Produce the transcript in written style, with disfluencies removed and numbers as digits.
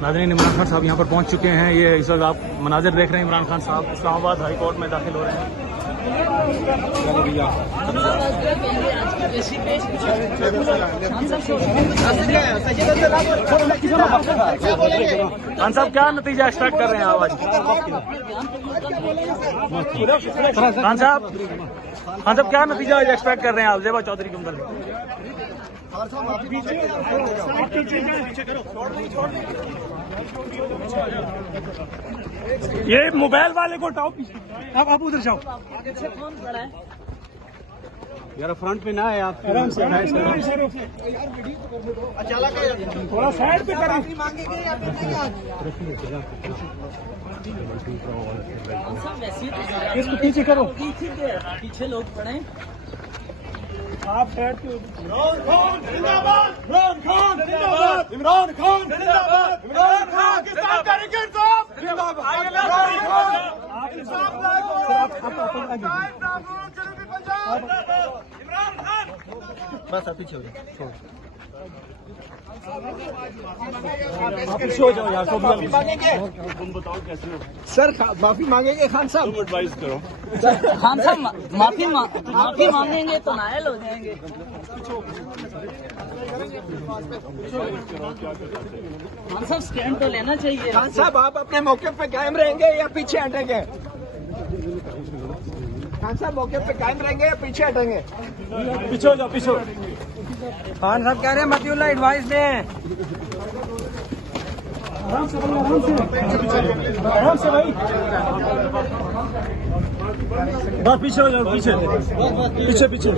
नाज़रीन, इमरान खान साहब यहाँ पर पहुँच चुके हैं। ये इस वक्त आप मनाजिर देख रहे हैं। इमरान खान साहब इस्लामाबाद हाई कोर्ट में दाखिल हो रहे हैं। खान साहब क्या नतीजा एक्सपेक्ट कर रहे हैं आप आज? खान साहब क्या नतीजा एक्सपेक्ट कर रहे हैं आप ज़ेबा चौधरी के मुताबिक? ये मोबाइल वाले को उठाओ, आप उधर जाओ यार, फ्रंट पे ना है आप। आराम से थोड़ा साइड पे करें। इसको पीछे करो, पीछे लोग खड़े। आप साइड पे। इमरान खान जिंदाबाद, इमरान खान जिंदाबाद, इमरान खान जिंदाबाद, इमरान खान किसान तहरीक इंसाफ जिंदाबाद, आप इंसाफ जनूबी पंजाब, इमरान खान। बस आप पीछे हो जाओ, छोड़। आप पीछे हो जाओ यार। माफी मांगेंगे सर, माफी मांगेंगे खान साहब। एडवाइस करो। खान साहब माफी मांगेंगे तो नायल हो जाएंगे। खान साहब स्टैंड तो लेना चाहिए। खान साहब, आप अपने मौके पे कायम रहेंगे या पीछे हटेंगे? खान साहब, मौके पे कायम रहेंगे या पीछे हटेंगे? पीछे हो जाओ, पीछे। खान साहब कह रहे हैं मतिउल्लाह एडवाइस दें। आराम से भाई। बस पीछे हो जाओ, पीछे।